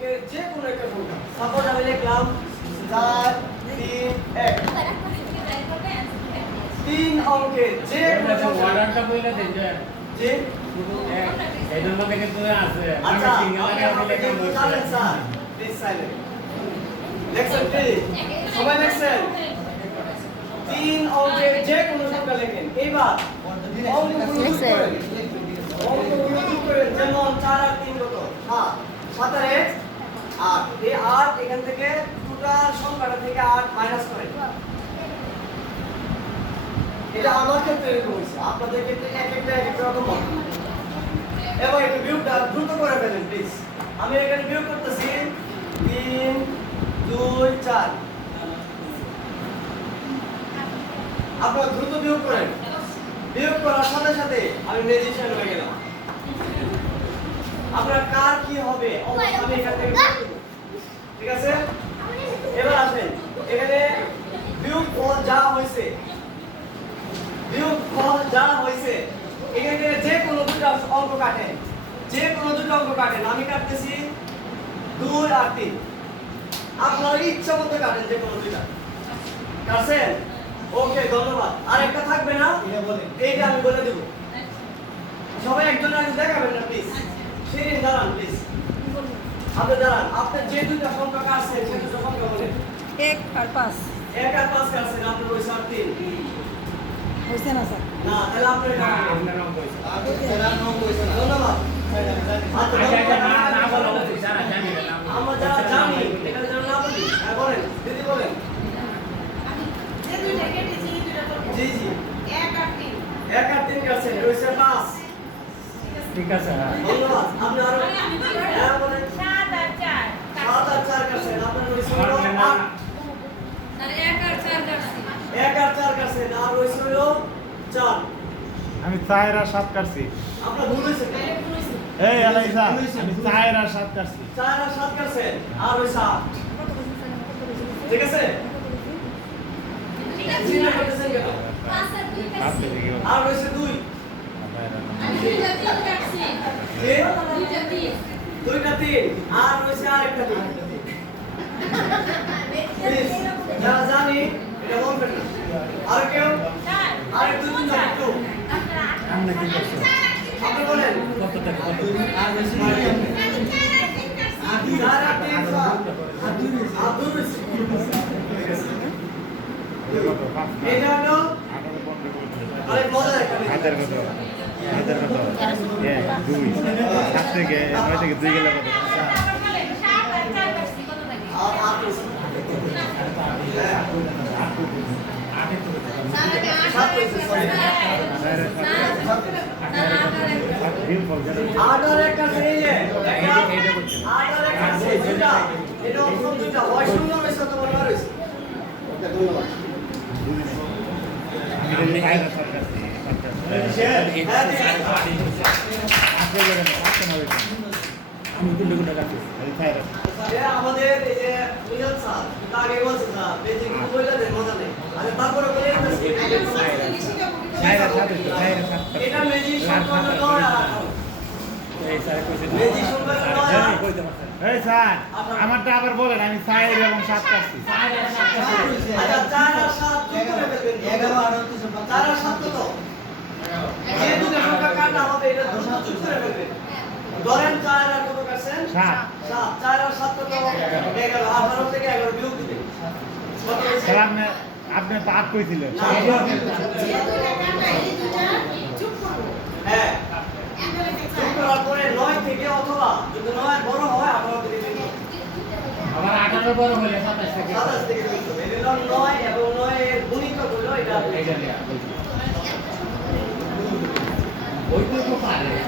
অঙ্কের যে কোনো একটা সংখ্যা সাপোজ আমি লিখলাম চার তিন এক। তিন অঙ্কের যে কোনো সংখ্যা বইলে দেন যে যে এটার মধ্যে কিন্তু আছে। আমি আচ্ছা আমাকে দিলে স্যার। প্লিজ সাইলেন্ট লেখছেন প্লিজ সবাই লেখছেন তিন অঙ্কের যে কোনো সংখ্যা লেখেন। এইবার অঙ্কগুলো যোগ অঙ্কগুলো যোগ করেন যেমন চার আর তিন কত? সাত। সাত আর এক এই এখান থেকে সংখ্যাটা থেকে মাইনাস করেন এটা আমার ক্ষেত্রে এরকম আপনাদের ক্ষেত্রে এক একটা, এক রকম হবে। এবার একটু বিয়োগটা দ্রুত করে ফেলেন প্লিজ আমি এখানে বিয়োগ করতেছি। তিন, দুই, চার। আপনারা দ্রুত বিয়োগ করেন। বিয়োগ করার সাথে সাথে আমি রেজিস্ট্রেশন হয়ে গেলাম। আপনার কার কি হবে? আমি এখান থেকে ঠিক আছে? এবার আসেন। এখানে বিয়োগ ফল যা হয়েছে বিয়োগ ফল যা হয়েছে এখানে যে কোনো দুটো অঙ্ক কাটেন। যে কোনো দুটো অঙ্ক কাটেন। আমি কাটতেছি দুই আর তিন। আপনার ইচ্ছা মতো কাটেন যে কোনো দুইটা। কাটছেন? ওকে ধন্যবাদ। আর একটা থাকবে না? এইটা আমি বলে দেবো। সবাই একজন আগে দেখাবেন না প্লিজ সেদিন দাঁড়ান প্লিজ আপনি দাঁড়ান। আপনার যে দুইটা সংখ্যা কাটছেন সে দুটো সংখ্যা বলেন এক আর পাঁচ। এক আর পাঁচ কাটছেন আপনার ওই সাত তিন। হয়েছে না স্যার। না তাহলে আপনি ধন্যবাদ। আচ্ছা, আচ্ছা আমরা যারা জানি এখানে যারা না বলি হ্যাঁ বলেন দিদি বলেন। জি জি। এক আর তিন। কাটছেন রয়েছে পাঁচ। ঠিক আছে হ্যাঁ। আপনি আরও হ্যাঁ বলেন। সাত আর চার। কাটছেন আপনার রয়েছে হলো আমার আট এক আর চার কাটছেন আর রয়েছে চার। আমি চায়ের আর সাত কাটছি। আপনার ভুল হয়েছে এই আলাইসা আমি চায়ের আর সাত কাটছি। চার আর সাত কাটছেন আর রয়েছে আট ঠিক আছে? আর রয়েছে দুই যে দুইটা তিন আর রয়েছে আরেকটা তিন Please, যারা জানি এটা বলবেন না আর কেউ আর একটু তিন একটু আপনি বলেন কত টাকা আর তিন চার আর দুই। আর দুই এটা হলো। আরেক মজার একটা। হাতের কত হাতের কত এক দুই সাত থেকে নয় থেকে দুই গেলে কত ধন্যবাদ। আমি চায়ের আর সাত কাটছি সাত কাটছি। ঠিক আছে। আজকে লেগে না, আজকে না হয়েছে। আমি কোনটা কোনটা কাটছি আমি চায়ের আর সাত। যে আমাদের এই যে মিলন স্যার তা আগে বলছে স্যার বেঁচে কিন্তু মহিলাদের মজা নেই আচ্ছা আমারটা আবার বলেন আমি চায়ের এবং সাত আচ্ছা চার আর সাত নয় থেকে অথবা যদি নয় বড় হয়। আঠারো থেকে বেশি আবার 18 বড় হলে 27 থেকে। সাতাশ থেকে। নয় এবং নয়ের গুণিতক হলো এটা নিয়ে। ওইটুকু পারে।